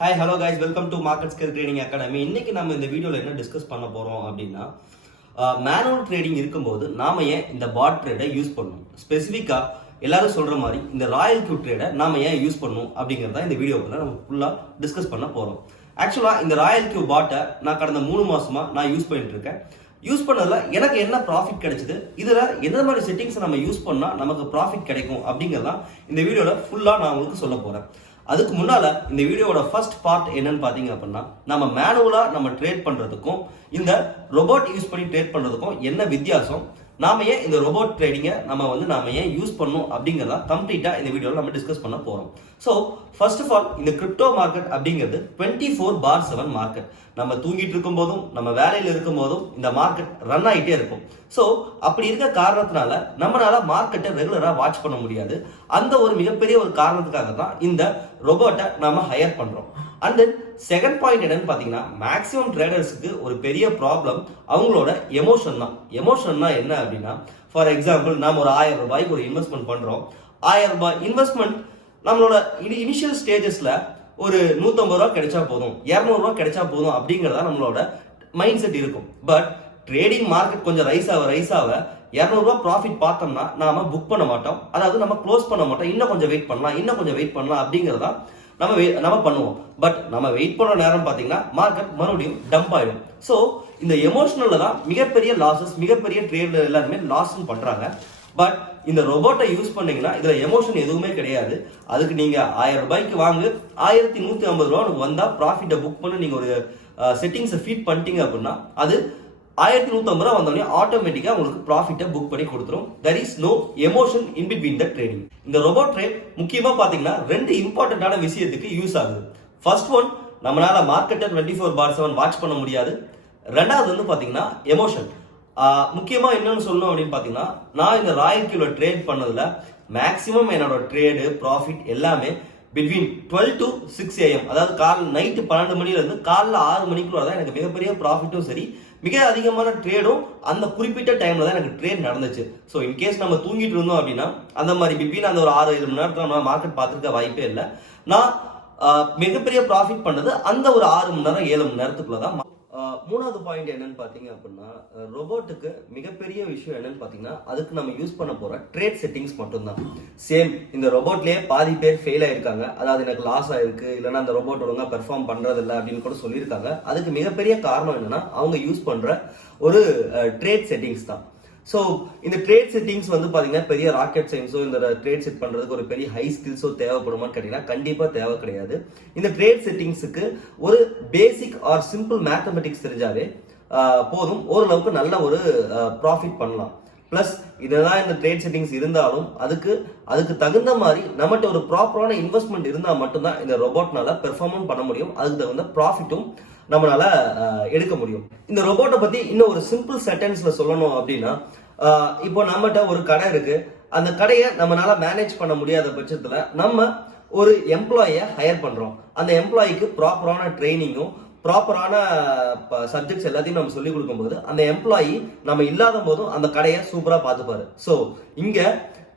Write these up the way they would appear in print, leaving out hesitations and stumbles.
Hi, hello guys, welcome to Market Skill Trading Academy. இன்னைக்கு நம்ம இந்த வீடியோல என்ன டிஸ்கஸ் பண்ண போறோம் அப்படின்னா மேனுவல் ட்ரேடிங் இருக்கும்போது நாம ஏன் இந்த பாட் ட்ரேடை யூஸ் பண்ணணும், ஸ்பெசிஃபிக்கா எல்லாரும் சொல்ற மாதிரி இந்த RoyalQ ட்ரேடை நாம ஏன் யூஸ் பண்ணணும் அப்படிங்கறத இந்த வீடியோக்குள்ள நம்ம ஃபுல்லா டிஸ்கஸ் பண்ண போறோம். ஆக்சுவலா இந்த RoyalQ பாட்டை நான் கடந்த 3 மாசமா நான் யூஸ் பண்ணிட்டு இருக்கேன். யூஸ் பண்ணதுல எனக்கு என்ன ப்ராஃபிட் கிடைச்சது, இதுல எந்த மாதிரி செட்டிங்ஸ் நம்ம யூஸ் பண்ணா நமக்கு ப்ராஃபிட் கிடைக்கும் அப்படிங்கறத இந்த வீடியோல ஃபுல்லா நான் உங்களுக்கு சொல்ல போறேன். அதுக்கு முன்னால இந்த வீடியோவோட ஃபர்ஸ்ட் பார்ட் என்னன்னு பாத்தீங்க அப்படின்னா, நம்ம மேனுவலா நம்ம ட்ரேட் பண்றதுக்கும் இந்த ரோபோட் யூஸ் பண்ணி ட்ரேட் பண்றதுக்கும் என்ன வித்தியாசம், நாம ஏன் இந்த ரோபோட் ட்ரேடிங்கை நாம ஏன் யூஸ் பண்ணணும் அப்படிங்கிறத கம்ப்ளீட்டா இந்த வீடியோவில் நம்ம டிஸ்கஸ் பண்ண போறோம். ஸோ ஃபர்ஸ்ட் ஆஃப் ஆல் இந்த கிரிப்டோ மார்க்கெட் அப்படிங்கிறது 24/7 மார்க்கெட். நம்ம தூங்கிட்டு இருக்கும் போதும் நம்ம வேலையில் இருக்கும் போதும் இந்த மார்க்கெட் ரன் ஆகிட்டே இருக்கும். ஸோ அப்படி இருக்க காரணத்தினால நம்மளால மார்க்கெட்டை ரெகுலரா வாட்ச் பண்ண முடியாது. அந்த ஒரு மிகப்பெரிய ஒரு காரணத்துக்காக தான் இந்த ரோபோட்டை நாம ஹையர் பண்றோம். அண்ட் தென் செகண்ட் பாயிண்ட் என்னன்னு பாத்தீங்கன்னா, மேக்ஸிமம் ட்ரேடர்ஸுக்கு ஒரு பெரிய ப்ராப்ளம் அவங்களோட எமோஷன் தான். எமோஷன்னா என்ன அப்படின்னா, ஃபார் எக்ஸாம்பிள் நாம ஒரு 1000 ரூபாய்க்கு ஒரு இன்வெஸ்ட்மெண்ட் பண்றோம். 1000 ரூபாய் இன்வெஸ்ட்மெண்ட் நம்மளோட இனிஷியல் ஸ்டேஜஸ்ல ஒரு 150 ரூபா கிடைச்சா போதும், 200 ரூபா கிடைச்சா போதும் அப்படிங்கறதா நம்மளோட மைண்ட் செட் இருக்கும். பட் ட்ரேடிங் மார்க்கெட் கொஞ்சம் ரைஸ் ஆக 200 ரூபா ப்ராஃபிட் பார்த்தோம்னா நாம புக் பண்ண மாட்டோம், அதாவது நம்ம க்ளோஸ் பண்ண மாட்டோம். இன்னும் கொஞ்சம் வெயிட் பண்ணலாம் அப்படிங்கறதா நம்ம பண்ணுவோம். பட் நம்ம வெயிட் பண்ற நேரம் பாத்தீங்கன்னா மார்க்கெட் மறுபடியும் டம்ப் ஆயிடும். சோ இந்த எமோஷனல்ல தான் மிகப்பெரிய லாசஸ், மிகப்பெரிய ட்ரேட் எல்லாருமே லாஸ் பண்றாங்க. பட் இந்த ரோபோட்டை யூஸ் பண்ணீங்கன்னா இதுல எமோஷன் எதுவுமே கிடையாது. அதுக்கு நீங்க 1000 ரூபாய்க்கு வாங்கு, 1150 ரூபா வந்தா ப்ராஃபிட்டை புக் பண்ணி நீங்க ஒரு செட்டிங்ஸை ஃபீட் பண்ணிட்டீங்க அப்படின்னா அது 1150 ரூபா வந்தோடனே ஆட்டோமேட்டிக்கா உங்களுக்கு ப்ராஃபிட்டை புக் பண்ணி கொடுத்துரும். there is no emotion in between the trading. இந்த ரோபோட் ட்ரேட் முக்கியமா பாத்தீங்கன்னா 2 இம்பார்ட்டன்டான விஷயத்துக்கு யூஸ் ஆகுது. ஃபர்ஸ்ட் ஒன், நம்மளால மார்க்கெட்டை 24/7 வாட்ச் பண்ண முடியாது. ரெண்டாவது வந்து பாத்தீங்கன்னா எமோஷன். முக்கியமா என்னன்னு சொல்லணும் அப்படின்னு பாத்தீங்கன்னா, நான் இந்த RoyalQல ட்ரேட் பண்ணதுல மேக்ஸிமம் என்னோட ட்ரேடு ப்ராஃபிட் எல்லாமே பிட்வீன் 12 to 6 AM, அதாவது நைட்டு 12 மணில இருந்து காலைல 6 மணிக்குள்ள தான் எனக்கு மிகப்பெரிய ப்ராஃபிட்டும் சரி, மிக அதிகமான ட்ரேடும் அந்த குறிப்பிட்ட டைம்ல தான் எனக்கு ட்ரேட் நடந்துச்சு. ஸோ இன்கேஸ் நம்ம தூங்கிட்டு இருந்தோம் அப்படின்னா அந்த மாதிரி பிட்வீன் அந்த ஒரு 6-7 மணி நேரத்தில் நம்ம மார்க்கெட் பார்த்துருக்க வாய்ப்பே இல்லை. நான் மிகப்பெரிய ப்ராஃபிட் பண்ணது அந்த ஒரு 6 மணி நேரம் 7 மணி நேரத்துக்குள்ள தான். மூணாவது பாயிண்ட் என்னன்னு பாத்தீங்க அப்படின்னா, ரோபோட்டுக்கு மிகப்பெரிய விஷயம் என்னன்னு பாத்தீங்கன்னா, அதுக்கு நம்ம யூஸ் பண்ண போற ட்ரேட் செட்டிங்ஸ் மட்டும்தான். சேம் இந்த ரோபோட்லயே பாதி பேர் ஃபெயில் ஆயிருக்காங்க, அதாவது எனக்கு லாஸ் ஆயிருக்கு, இல்லைன்னா அந்த ரோபோட் ஒழுங்கா பெர்ஃபார்ம் பண்றது இல்லை அப்படின்னு கூட சொல்லியிருக்காங்க. அதுக்கு மிகப்பெரிய காரணம் என்னன்னா அவங்க யூஸ் பண்ற ஒரு ட்ரேட் செட்டிங்ஸ் தான். ஸோ இந்த ட்ரேட் செட்டிங்ஸ் வந்து பாத்தீங்கன்னா பெரிய ராக்கெட் சயின்ஸோ இந்த ட்ரேட் செட் பண்றதுக்கு ஒரு பெரிய ஹை ஸ்கில்ஸோ தேவைப்படுமான்னு கேட்டீங்கன்னா கண்டிப்பா தேவை கிடையாது. இந்த ட்ரேட் செட்டிங்ஸுக்கு ஒரு பேசிக் ஆர் சிம்பிள் மேத்தமெட்டிக்ஸ் தெரிஞ்சாவே போதும், ஓரளவுக்கு நல்ல ஒரு ப்ராஃபிட் பண்ணலாம். பிளஸ் இதெல்லாம் இந்த ட்ரேட் செட்டிங்ஸ் இருந்தாலும் அதுக்கு தகுந்த மாதிரி நம்மகிட்ட ஒரு ப்ராப்பரான இன்வெஸ்ட்மெண்ட் இருந்தால் மட்டும்தான் இந்த ரோபோட்னால பெர்ஃபார்மன்ஸ் பண்ண முடியும், அதுக்கு தகுந்த ப்ராஃபிட்டும் நம்மளால எடுக்க முடியும். இந்த ரோபோட்டை பத்தி இன்னும் ஒரு சிம்பிள் சென்டென்ஸ்ல சொல்லணும் அப்படின்னா, இப்போ நம்மகிட்ட ஒரு கடை இருக்கு, அந்த கடையை நம்மளால மேனேஜ் பண்ண முடியாத பட்சத்துல நம்ம ஒரு எம்ப்ளாயை ஹையர் பண்றோம். அந்த எம்ப்ளாய்க்கு ப்ராப்பரான ட்ரைனிங்கும் ப்ராப்பரான சப்ஜெக்ட்ஸ் எல்லாத்தையும் நம்ம சொல்லி கொடுக்கும்போது அந்த எம்ப்ளாயி நம்ம இல்லாத போதும் அந்த கடையை சூப்பரா பார்த்துப்பாரு. ஸோ இங்க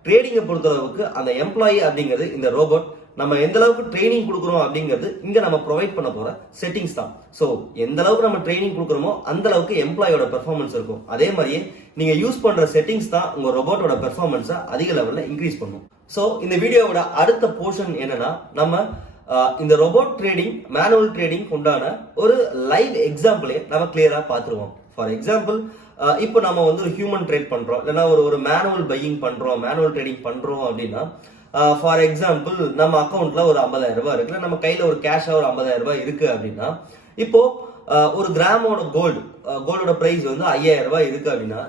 ட்ரேடிங்கை பொறுத்தளவுக்கு அந்த எம்ப்ளாயி அப்படிங்கிறது இந்த ரோபோட் நம்ம எந்த அளவுக்கு ட்ரைனிங் கொடுக்குறோம் அப்படிங்கிறது இங்க நம்ம ப்ரொவைட் பண்ண போற செட்டிங்ஸ் தான். ஸோ எந்த அளவுக்கு நம்ம ட்ரைனிங் கொடுக்குறோமோ அந்த அளவுக்கு எம்ப்ளாயோட பெர்ஃபார்மன்ஸ் இருக்கும். அதே மாதிரியே நீங்க யூஸ் பண்ற செட்டிங்ஸ் தான் உங்க ரோபோட்டோட பெர்ஃபார்மன்ஸை அதிக லெவல்ல இன்க்ரீஸ் பண்ணும். ஸோ இந்த வீடியோவோட அடுத்த போர்ஷன் என்னன்னா, நம்ம இந்த ரோபோட் ட்ரேடிங் மேனுவல் ட்ரேடிங் உண்டான ஒரு லைவ் எக்ஸாம்பிளே நம்ம கிளியரா பார்த்துருவோம். ஃபார் எக்ஸாம்பிள், இப்போ நம்ம வந்து ஒரு ஹியூமன் ட்ரேட் பண்றோம், இல்லைன்னா ஒரு மேனுவல் பையிங் பண்றோம், மேனுவல் ட்ரேடிங் பண்றோம் அப்படின்னா, ஃபார் எக்ஸாம்பிள் நம்ம அக்கௌண்ட்ல ஒரு 50,000 ரூபாய் இருக்கு, நம்ம கையில ஒரு கேஷா ஒரு 50,000 ரூபாய் இருக்கு அப்படின்னா, இப்போ ஒரு கிராமோட கோல்டோட பிரைஸ் வந்து 5,000 ரூபாய் இருக்கு அப்படின்னா,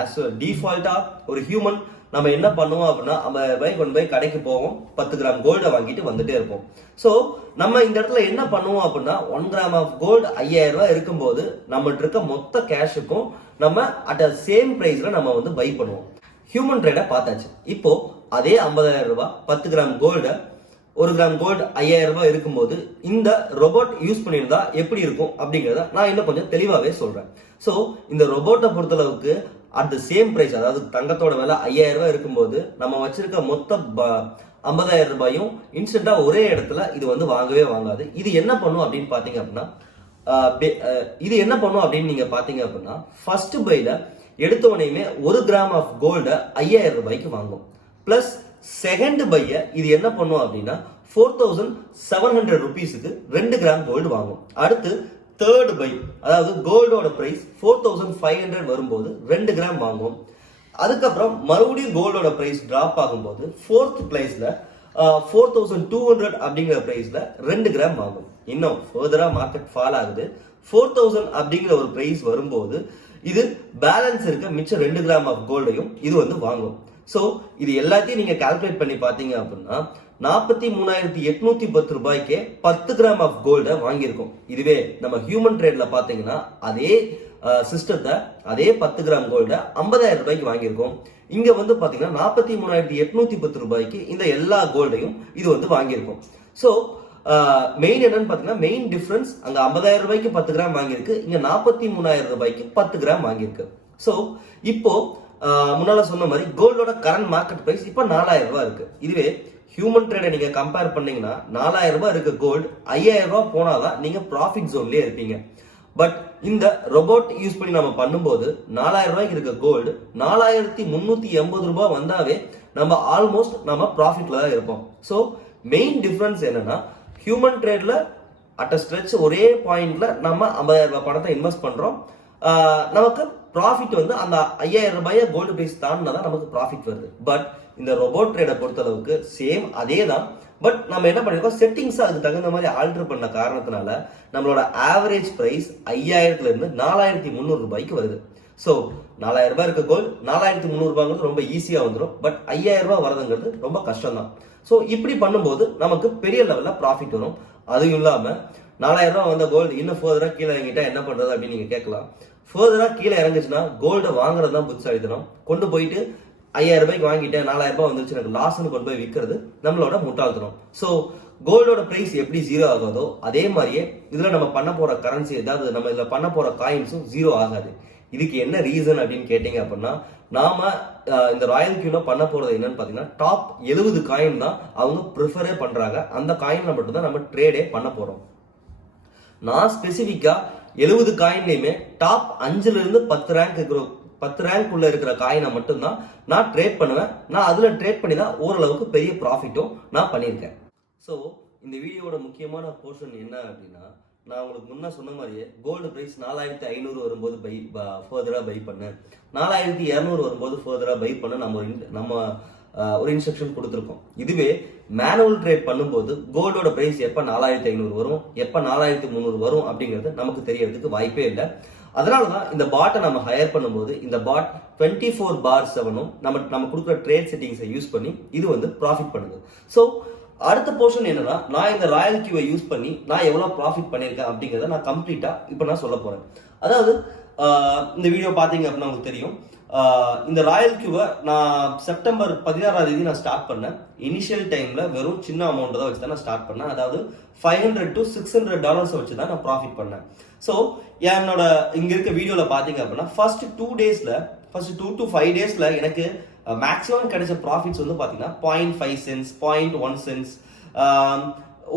ஆஸ் டிஃபால்ட்டா ஒரு ஹியூமன் நம்ம என்ன பண்ணுவோம் அப்படின்னா 50,000 ரூபாய் கொண்டு போய் கடைக்கு போவோம், 10 கிராம் கோல்டை வாங்கிட்டு வந்துட்டே இருப்போம். ஸோ நம்ம இந்த இடத்துல என்ன பண்ணுவோம் அப்படின்னா, 1 கிராம் ஆஃப் கோல்டு 5,000 ரூபாய் இருக்கும்போது நம்மகிட்ட இருக்க மொத்த கேஷுக்கும் நம்ம அட் சேம் பிரைஸ்ல நம்ம வந்து பை பண்ணுவோம். ஹியூமன் ட்ரேடை பார்த்தாச்சு. இப்போ அதே 50,000 ரூபாய் 10 கிராம் கோல்டு, 1 கிராம் கோல்டு 5,000 ரூபாய் இருக்கும்போது இந்த ரோபோட் யூஸ் பண்ணியிருந்தா எப்படி இருக்கும் அப்படிங்கிறத நான் இன்னும் கொஞ்சம் தெளிவாகவே சொல்றேன். ஸோ இந்த ரோபோட்டை பொறுத்தளவுக்கு அட் த சேம் பிரைஸ், அதாவது தங்கத்தோட விலை 5,000 ரூபாய் இருக்கும்போது நம்ம வச்சிருக்க மொத்த 50,000 ரூபாயும் இன்ஸ்டன்டா ஒரே இடத்துல இது வந்து வாங்கவே வாங்காது. இது என்ன பண்ணும் அப்படின்னு பாத்தீங்க அப்படின்னா நீங்க பாத்தீங்க அப்படின்னா ஃபர்ஸ்ட் பைல எடுத்த உடனே 1 கிராம் ஆஃப் கோல்ட 5,000 ரூபாய்க்கு வாங்கும். பிளஸ் செகண்ட் பைய இது என்ன பண்ணும் அப்படின்னா 4,700 ருபீஸுக்கு 2 கிராம் கோல்டு வாங்கும். அடுத்து தேர்ட் பை, அதாவது கோல்டோட பிரைஸ் 4,500 வரும்போது 2 கிராம் வாங்கும். அதுக்கப்புறம் மறுபடியும் கோல்டோட பிரைஸ் டிராப் ஆகும்போது ஃபோர்த் பிளேஸ்ல 4,200 அப்படிங்கிற பிரைஸ்ல 2 கிராம் வாங்கும். இன்னும் ஃபர்தரா மார்க்கெட் ஃபால் ஆகுது. 4,000 அப்படிங்கிற ஒரு பிரைஸ் வரும்போது இது பேலன்ஸ் இருக்க மிச்சம் 2 கிராம் ஆஃப் கோல்டையும் இது வந்து வாங்கும். ஸோ இது எல்லாத்தையும் நீங்க கால்குலேட் பண்ணி பாத்தீங்க அப்படின்னா 43,810 ரூபாய்க்கே 10 கிராம் ஆஃப் கோல்ட வாங்கியிருக்கோம். இதுவே நம்ம ஹியூமன் ட்ரேட்ல பாத்தீங்கன்னா அதே சிஸ்டத்தை அதே 10 கிராம் கோல்ட 50,000 ரூபாய்க்கு வாங்கியிருக்கோம். இங்க வந்து பாத்தீங்கன்னா 43,810 ரூபாய்க்கு இந்த எல்லா கோல்டையும் இது வந்து வாங்கியிருக்கோம். ஸோ மெயின் என்னன்னு பாத்தீங்கன்னா மெயின் டிஃபரன்ஸ் அங்க 50,000 ரூபாய்க்கு 10 கிராம் வாங்கியிருக்கு, இங்க 43,000 ரூபாய்க்கு 10 கிராம் வாங்கியிருக்கு. ஸோ இப்போ முன்னால சொன்ன மாதிரி கோல்டோட கரண்ட் மார்க்கெட் பிரைஸ் இப்போ 4,000 ரூபாய் இருக்கு. இதுவே ஹியூமன் ட்ரேடை நீங்க கம்பேர் பண்ணீங்கன்னா 4,000 ரூபாய் இருக்க கோல்டு 5,000 ரூபாய் போனாதான் நீங்க ப்ராஃபிட் ஜோன்லயே இருப்பீங்க. பட் இந்த ரோபோட் யூஸ் பண்ணி நம்ம பண்ணும்போது 4,000 ரூபாய்க்கு இருக்க கோல்டு 4,380 ரூபாய் வந்தாவே நம்ம ஆல்மோஸ்ட் நம்ம ப்ராஃபிட்ல தான் இருப்போம். ஸோ மெயின் டிஃபரன்ஸ் என்னன்னா ஹியூமன் ட்ரேட்ல அட் அ ஸ்ட்ரெச் ஒரே பாயிண்ட்ல நம்ம 50,000 ரூபாய் பணத்தை இன்வெஸ்ட் பண்றோம். நமக்கு ப்ராஃபிட் வந்து அந்த 5,000 ரூபாயை கோல்டு பிரைஸ் தாண்டினா தான் நமக்கு ப்ராஃபிட் வருது. பட் இந்த ரோபோட் ட்ரேடை பொறுத்த அளவுக்கு சேம் அதே தான். பட் நம்ம என்ன பண்ணிருக்கோம், செட்டிங்ஸ் அதுக்கு தகுந்த மாதிரி ஆல்டர் பண்ண காரணத்தினால நம்மளோட ஆவரேஜ் பிரைஸ் 5,000ல இருந்து 4,300 ரூபாய்க்கு வருது. ஸோ 4,000 ரூபாய் இருக்க கோல்டு 4,300 ரூபாய்ங்கிறது ரொம்ப ஈஸியா வந்துடும். பட் 5,000 ரூபாய் வரதுங்கிறது ரொம்ப கஷ்டம் தான். ஸோ இப்படி பண்ணும்போது நமக்கு பெரிய லெவல்ல ப்ராஃபிட் வரும். அதுவும் இல்லாம 4,000 ரூபாய் வந்த கோல்டு இன்னும் ஃபர்தரா கீழே இறங்கிட்டா என்ன பண்றது அப்படின்னு நீங்க கேட்கலாம். ஃபர்தரா கீழே இறங்குச்சுன்னா கோல்டை வாங்குறது தான் புத்திசாலித்தனம். கொண்டு போயிட்டு 5,000 ரூபாய்க்கு வாங்கிட்டேன் 4,000 ரூபாய் வந்துருச்சு எனக்கு லாஸ்ன்னு கொண்டு போய் விற்கிறது நம்மளோட முட்டாள்தனம். ஸோ கோல்டோட பிரைஸ் எப்படி ஜீரோ ஆகாதோ அதே மாதிரியே இதுல நம்ம பண்ண போற கரன்சி ஏதாவது நம்ம இதுல பண்ண போற காயின்ஸும் ஜீரோ ஆகாது. இதுக்கு என்ன ரீசன் அப்படின்னு கேட்டீங்க அப்படின்னா நாம இந்த ராயல் கியூல பண்ண போறது என்னன்னு பாத்தீங்கன்னா டாப் 70 காயின் தான் அவங்க ப்ரிஃபரே பண்றாங்க. அந்த காயின்ல மட்டும் தான் நம்ம ட்ரேடே பண்ண போறோம். நான் ஸ்பெசிபிக்கா 70 காயின்லயுமே டாப் 5ல இருந்து 10 ரேங்க் உள்ள இருக்கிற காயினை மட்டும்தான் நான் ட்ரேட் பண்ணுவேன். நான் அதுல ட்ரேட் பண்ணி தான் ஓரளவுக்கு பெரிய ப்ராஃபிட்டும் நான் பண்ணியிருக்கேன். ஸோ இந்த வீடியோட முக்கியமான போர்ஷன் என்ன அப்படின்னா நான் உங்களுக்கு முன்ன சொன்ன மாதிரியே கோல்டு பிரைஸ் 4,500 வரும்போது ஃபர்தரா பை பண்ணேன், 4,200 வரும்போது ஃபர்தரா பை பண்ண நம்ம ஒரு இன்ஸ்ட்ரக்ஷன் கொடுத்துருக்கோம். இதுவே மேனுவல் ட்ரேட் பண்ணும்போது கோல்டோட பிரைஸ் எப்ப 4,500 வரும் எப்ப 4,300 வரும் அப்படிங்கிறது நமக்கு தெரியறதுக்கு வாய்ப்பே இல்லை. அதனாலதான் இந்த பாட்டை நம்ம ஹையர் பண்ணும்போது இந்த பாட் 24/7 நம்ம கொடுக்குற ட்ரேட் செட்டிங்ஸை யூஸ் பண்ணி இது வந்து ப்ராஃபிட் பண்ணுது. ஸோ அடுத்த போர்ஷன் என்னன்னா நான் இந்த ராயல் கியூவை யூஸ் பண்ணி நான் எவ்வளவு ப்ராஃபிட் பண்ணியிருக்கேன் அப்படிங்கிறத நான் கம்ப்ளீட்டா இப்போ நான் சொல்ல போறேன். அதாவது இந்த வீடியோ பார்த்தீங்க அப்படின்னா உங்களுக்கு தெரியும். இந்த ராயல் கியூவை நான் செப்டம்பர் 16ஆம் தேதி நான் ஸ்டார்ட் பண்ணேன். இனிஷியல் டைம்ல வெறும் சின்ன அமௌண்ட் தான் வச்சு தான் நான் ஸ்டார்ட் பண்ணேன். அதாவது $500 to $600 வச்சு தான் நான் ப்ராஃபிட் பண்ணேன். ஸோ என்னோட இங்க இருக்க வீடியோல பாத்தீங்க அப்படின்னா ஃபர்ஸ்ட் 2 to 5 டேஸ்ல எனக்கு மேக்ஸிமம் கிடைச்ச ப்ராஃபிட்ஸ் வந்து பாத்தீங்கன்னா 0.5 cents, 0.1 cents,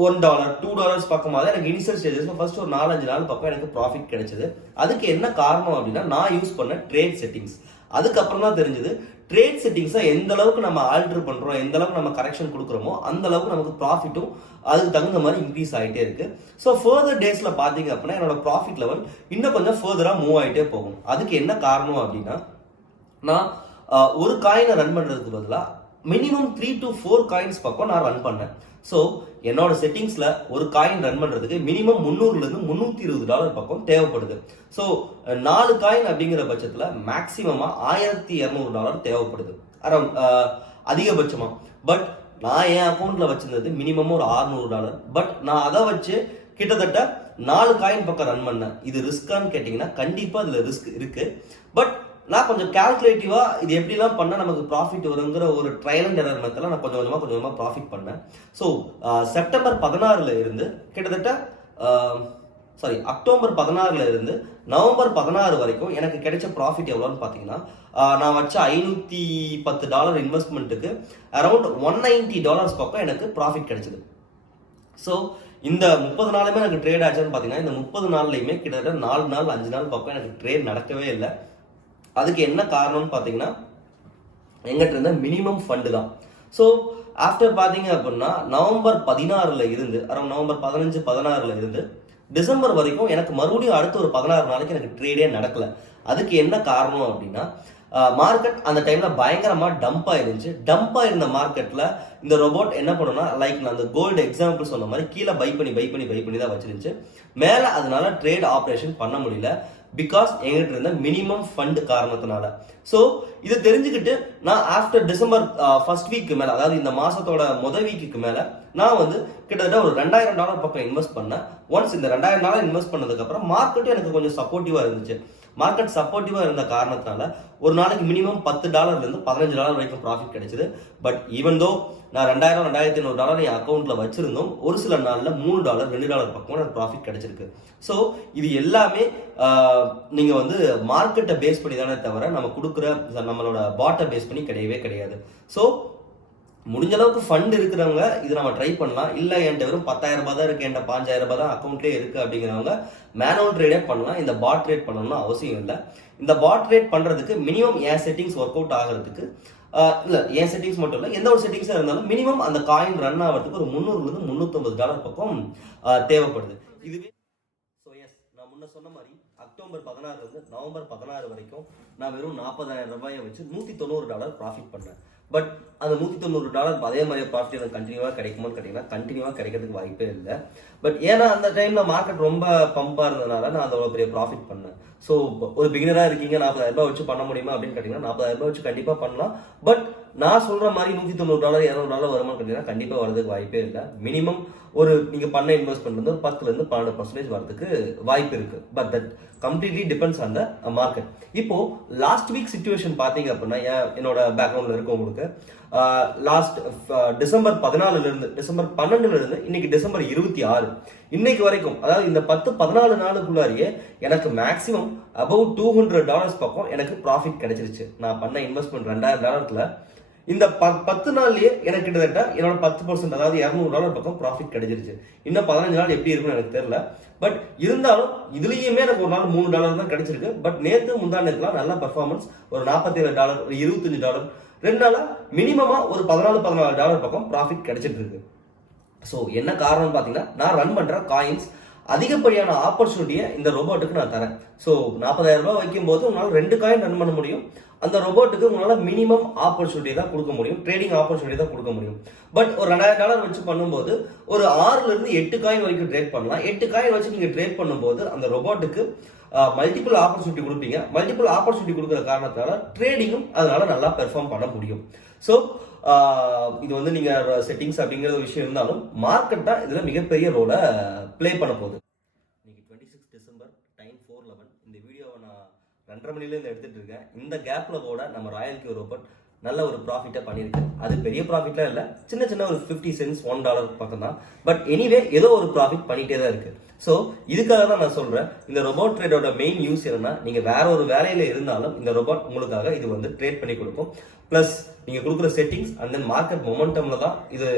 $1, $2 பக்கமாக தான் எனக்கு இனிஷியல் ஸ்டேஜஸ்ல ஃபர்ஸ்ட் ஒரு 4-5 நாள் பக்கம் எனக்கு ப்ராஃபிட் கிடைச்சது. அதுக்கு என்ன காரணம் அப்படின்னா நான் யூஸ் பண்ண ட்ரேட் செட்டிங்ஸ். அதுக்கப்புறம் தான் தெரிஞ்சது ட்ரேட் செட்டிங்ஸை எந்த அளவுக்கு நம்ம ஆல்டர் பண்றோம், எந்த அளவுக்கு நம்ம கரெக்ஷன் கொடுக்குறோமோ அந்த அளவுக்கு நமக்கு ப்ராஃபிட்டும் அதுக்கு தகுந்த மாதிரி இன்க்ரீஸ் ஆகிட்டே இருக்கு. ஸோ ஃபர்தர் டேஸ்ல பாத்தீங்க அப்படின்னா என்னோட ப்ராஃபிட் லெவல் இன்னும் கொஞ்சம் ஃபர்தரா மூவ் ஆகிட்டே போகும். அதுக்கு என்ன காரணம் அப்படின்னா நான் ஒரு காயினை ரன் பண்றதுக்கு பதிலாக மினிமம் 3 to 4 காயின்ஸ் பக்கம் நான் ரன் பண்ணேன். ஸோ என்னோட செட்டிங்ஸ்ல ஒரு காயின் ரன் பண்றதுக்கு மினிமம் $300 இருந்து $320 பக்கம் தேவைப்படுது. ஸோ 4 காயின் அப்படிங்கிற பட்சத்துல மேக்சிமமா $1,200 தேவைப்படுது அரௌண்ட் அதிகபட்சமா. பட் நான் என் அக்கௌண்ட்ல வச்சிருந்தது மினிமம் ஒரு $600. பட் நான் அதை வச்சு கிட்டத்தட்ட 4 காயின் பக்கம் ரன் பண்ணேன். இது ரிஸ்கான்னு கேட்டீங்கன்னா கண்டிப்பா இதுல ரிஸ்க் இருக்கு. பட் நான் கொஞ்சம் கால்குலேட்டிவா இது எப்படிலாம் பண்ணா நமக்கு ப்ராஃபிட் வருங்கிற ஒரு ட்ரையல் அண்ட் எரர் மெத்தட்ல நான் கொஞ்சம் கொஞ்சமா ப்ராஃபிட் பண்ணேன். ஸோ செப்டம்பர் 16ல இருந்து கிட்டத்தட்ட அக்டோபர் 16 இருந்து நவம்பர் 16 வரைக்கும் எனக்கு கிடைச்ச ப்ராஃபிட் எவ்வளோன்னு பார்த்தீங்கன்னா, நான் வச்ச $510 இன்வெஸ்ட்மெண்ட்டுக்கு அரௌண்ட் $190 பக்கம் எனக்கு ப்ராஃபிட் கிடைச்சது. ஸோ இந்த 30 நாளுமே எனக்கு ட்ரேட் ஆச்சுன்னு பார்த்தீங்கன்னா, இந்த 30 நாள்லையுமே கிட்டத்தட்ட 4 நாள் 5 நாள் பக்கம் எனக்கு ட்ரேட் நடக்கவே இல்லை. அதுக்கு என்ன காரணம்னு பார்த்தீங்கன்னா, எங்கிட்ட இருந்த மினிமம் ஃபண்டு தான். ஸோ ஆஃப்டர் பார்த்தீங்க அப்படின்னா நவம்பர் 16 இருந்து அரௌண்ட் நவம்பர் 15 16 இருந்து டிசம்பர் வரைக்கும் எனக்கு மறுபடியும் அடுத்த ஒரு 16 நாளைக்கு எனக்கு ட்ரேடே நடக்கல. அதுக்கு என்ன காரணம் அப்படின்னா, மார்க்கெட் அந்த டைம்ல பயங்கரமா டம்ப் ஆயிருந்துச்சு. டம்ப் ஆயிருந்த மார்க்கெட்ல இந்த ரோபோட் என்ன பண்ணுன்னா, லைக் நான் அந்த கோல்டு எக்ஸாம்பிள் சொன்ன மாதிரி கீழே பை பண்ணி தான் வச்சிருந்துச்சு. மேல அதனால ட்ரேட் ஆப்ரேஷன் பண்ண முடியல. பிகாஸ் எங்கிட்ட இருந்த மினிமம் ஃபண்ட் காரணத்தினால. ஸோ இது தெரிஞ்சுக்கிட்டு நான் ஆஃப்டர் டிசம்பர் ஃபர்ஸ்ட் வீக்கு மேலே, அதாவது இந்த மாசத்தோட முதல் வீக்குக்கு மேலே நான் வந்து கிட்டத்தட்ட ஒரு $2000 பக்கம் இன்வெஸ்ட் பண்ணேன். ஒன்ஸ் இந்த $2000 இன்வெஸ்ட் பண்ணதுக்கப்புறம் மார்க்கெட்டும் எனக்கு கொஞ்சம் சப்போர்ட்டிவாக இருந்துச்சு. மார்க்கெட் சப்போர்ட்டிவாக இருந்த காரணத்தினால ஒரு நாளைக்கு மினிமம் $10 $15 வரைக்கும் ப்ராஃபிட் கிடைச்சது. பட் ஈவன் தோ நான் $2000 $2500 என் அக்கௌண்ட்டில் வச்சிருந்தோம், ஒரு சில நாளில் $3 $2 பக்கம் எனக்கு ப்ராஃபிட் கிடைச்சிருக்கு. ஸோ இது எல்லாமே நீங்கள் வந்து மார்க்கெட்டை பேஸ் பண்ணி தானே தவிர நம்ம கொடுக்குற நம்மளோட பாட்டை பேஸ் பண்ணி கிடையாது. ஸோ முடிஞ்ச அளவுக்கு ஃபண்ட் இருக்கிறவங்க இது நம்ம ட்ரை பண்ணலாம். இல்லை என்கிட்ட வெறும் $10,000 தான் இருக்கு, என்கிட்ட $5,000 தான் அக்கௌண்ட்லேயே இருக்கு அப்படிங்கிறவங்க மேனுவல் ட்ரேடே பண்ணலாம். இந்த பாட் ட்ரேட் பண்ணணும்னு அவசியம் இல்லை. இந்த பாட் ட்ரேட் பண்ணுறதுக்கு மினிமம் என் செட்டிங்ஸ் ஒர்க் அவுட் ஆகிறதுக்கு இல்லை, என் செட்டிங்ஸ் மட்டும் இல்லை, எந்த ஒரு செட்டிங்ஸாக இருந்தாலும் மினிமம் அந்த காயின் ரன் ஆகிறதுக்கு ஒரு $300 $350 பக்கம் தேவைப்படுது. இதுவே நான் முன்ன சொன்ன மாதிரி அக்டோபர் 16 இருந்து நவம்பர் 16 வரைக்கும் நான் வெறும் $40,000 வச்சு $190 ப்ராஃபிட் பண்ணேன். பட் அந்த $190 அதே மாதிரி ப்ராஃபிட் எனக்கு கண்டினியூவாக கிடைக்குமான்னு கேட்டிங்கன்னா கண்டினியூவாக கிடைக்கிறதுக்கு வாய்ப்பே இல்லை. பட் ஏன்னா அந்த டைமில் மார்க்கெட் ரொம்ப பம்பாக இருந்ததுனால நான் அவ்வளோ பெரிய ப்ராஃபிட் பண்ணேன். ஸோ ஒரு பிகினராக இருக்கீங்க, $40,000 வச்சு பண்ண முடியுமா அப்படின்னு கேட்டிங்கன்னா $40,000 வச்சு கண்டிப்பாக பண்ணலாம். பட் நான் சொல்கிற மாதிரி $190 $200 வருமானு கேட்டிங்கன்னா கண்டிப்பாக வரதுக்கு வாய்ப்பே இல்லை. மினிமம் ஒரு நீங்கள் பண்ண இன்வெஸ்ட்மெண்ட் வந்து 10-12% வரதுக்கு வாய்ப்பு இருக்கு. But that completely depends on the market. இப்போ லாஸ்ட் வீக் சிச்சுவேஷன் பார்த்தீங்க அப்படின்னா, என்னோட பேக்ரவுண்டில் இருக்கும் உங்களுக்கு, லாஸ்ட் டிசம்பர் 14 இருந்து டிசம்பர் 12 இருந்து இன்னைக்கு டிசம்பர் 26 இன்னைக்கு வரைக்கும், அதாவது இந்த 10-14 நாளுக்குள்ளாரியே எனக்கு மேக்ஸிமம் அபவுட் $200 பக்கம் எனக்கு ப்ராஃபிட் கிடைச்சிருச்சு. நான் பண்ண இன்வெஸ்ட்மெண்ட் $2000 இந்த 10 நாள்லயே எனக்கு கிட்டத்தட்ட என்னோட 10%, அதாவது $200 பக்கம் ப்ராஃபிட் கிடைச்சிருச்சு. இன்னும் 15 நாள் எப்படி இருக்குன்னு எனக்கு தெரியல. பட் இருந்தாலும் இதுலயுமே எனக்கு ஒரு நாள் $3 தான் கிடைச்சிருக்கு. பட் நேற்று முந்தா நேரத்துலாம் நல்ல பர்ஃபார்மன்ஸ், ஒரு $47 ஒரு $25 2 நாளா மினிமமா ஒரு $14 பக்கம் ப்ராஃபிட் கிடைச்சிட்டு இருக்கு. ஸோ என்ன காரணம் பார்த்தீங்கன்னா, நான் ரன் பண்ற காயின்ஸ் அதிகப்படியான ஆப்பர்ச்சுனிட்டியை இந்த ரோபோட்டுக்கு நான் தரேன். ஸோ $40,000 வைக்கும் போது உங்களால் 2 காயின் ரன் பண்ண முடியும். அந்த ரோபோட்டுக்கு உங்களால் மினிமம் ஆப்பர்ச்சுனிட்டி தான் கொடுக்க முடியும், ட்ரேடிங் ஆப்பர்ச்சுனிட்டி தான் கொடுக்க முடியும். பட் ஒரு $2000 வச்சு பண்ணும்போது ஒரு 6-8 காயின் வரைக்கும் ட்ரேட் பண்ணலாம். 8 காயின் வச்சு நீங்கள் ட்ரேட் பண்ணும்போது அந்த ரோபோட்டுக்கு மல்டிபிள் ஆப்பர்ச்சுனிட்டி கொடுப்பீங்க. மல்டிபிள் ஆப்பர்ச்சுனிட்டி கொடுக்குற காரணத்தால ட்ரேடிங்கும் அதனால நல்லா பெர்ஃபார்ம் பண்ண முடியும். ஸோ இது வந்து நீங்க செட்டிங்ஸ் அப்படிங்கிற ஒரு விஷயம் இருந்தாலும் மார்க்கெட் தான் இதுல மிகப்பெரிய ரோலை பிளே பண்ண போகுது. இன்னைக்கு 26 டிசம்பர் டைம் 4:11. இந்த வீடியோவை நான் 2:30 மணிலேருந்து எடுத்துட்டு இருக்கேன். இந்த கேப்ல கூட நம்ம RoyalQ ரோபோட் நல்ல ஒரு ப்ராஃபிட்டை பண்ணியிருக்கு. அது பெரிய ப்ராஃபிட்லாம் இல்லை, சின்ன ஒரு 50 cents $1 பக்கம் தான். பட் எனிவே ஏதோ ஒரு ப்ராஃபிட் பண்ணிட்டே தான் இருக்கு. ஸோ இதுக்காக தான் நான் சொல்றேன், இந்த ரோபோட் ட்ரேடோட மெயின் யூஸ் என்னன்னா, நீங்க வேற ஒரு வேலையில இருந்தாலும் இந்த ரோபோட் உங்களுக்காக இது வந்து ட்ரேட் பண்ணி கொடுக்கும். பிளஸ் நீங்க கொடுக்குற செட்டிங்ஸ் அண்ட் தென் மார்க்கெட் மொமெண்டம்ல தான் இது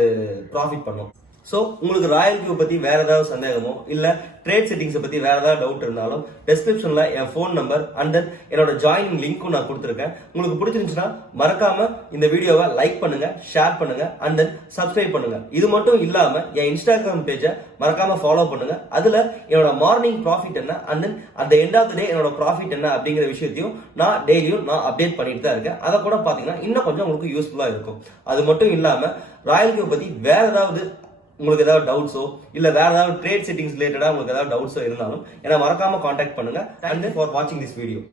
ப்ராஃபிட் பண்ணும். ஸோ உங்களுக்கு RoyalQ பற்றி வேற ஏதாவது சந்தேகமோ இல்லை ட்ரேட் செட்டிங்ஸை பற்றி வேற ஏதாவது டவுட் இருந்தாலும் டிஸ்கிரிப்ஷனில் என் ஃபோன் நம்பர் அண்ட் தென் என்னோட ஜாயினிங் லிங்க்கும் நான் கொடுத்துருக்கேன். உங்களுக்கு பிடிச்சிருந்துச்சுன்னா மறக்காம இந்த வீடியோவை லைக் பண்ணுங்க, ஷேர் பண்ணுங்க அண்ட் தென் சப்ஸ்கிரைப் பண்ணுங்க. இது மட்டும் இல்லாமல் என் இன்ஸ்டாகிராம் பேஜை மறக்காம ஃபாலோ பண்ணுங்க. அதில் என்னோட மார்னிங் ப்ராஃபிட் என்ன and then at the end of the day என்னோட ப்ராஃபிட் என்ன அப்படிங்கிற விஷயத்தையும் நான் டெய்லியும் நான் அப்டேட் பண்ணிட்டு தான் இருக்கேன். அதை கூட பார்த்தீங்கன்னா இன்னும் கொஞ்சம் உங்களுக்கு யூஸ்ஃபுல்லாக இருக்கும். அது மட்டும் இல்லாமல் RoyalQ பற்றி வேற ஏதாவது உங்களுக்கு ஏதாவது டவுட்ஸோ இல்லை வேற ஏதாவது ட்ரேட் செட்டிங்ஸ் ரிலேட்டடாக உங்களுக்கு ஏதாவது டவுட்ஸோ இருந்தாலும் என்னை மறக்காம காண்டாக்ட் பண்ணுங்க. தேங்க்யூ ஃபார் வாட்சிங் திஸ் வீடியோ.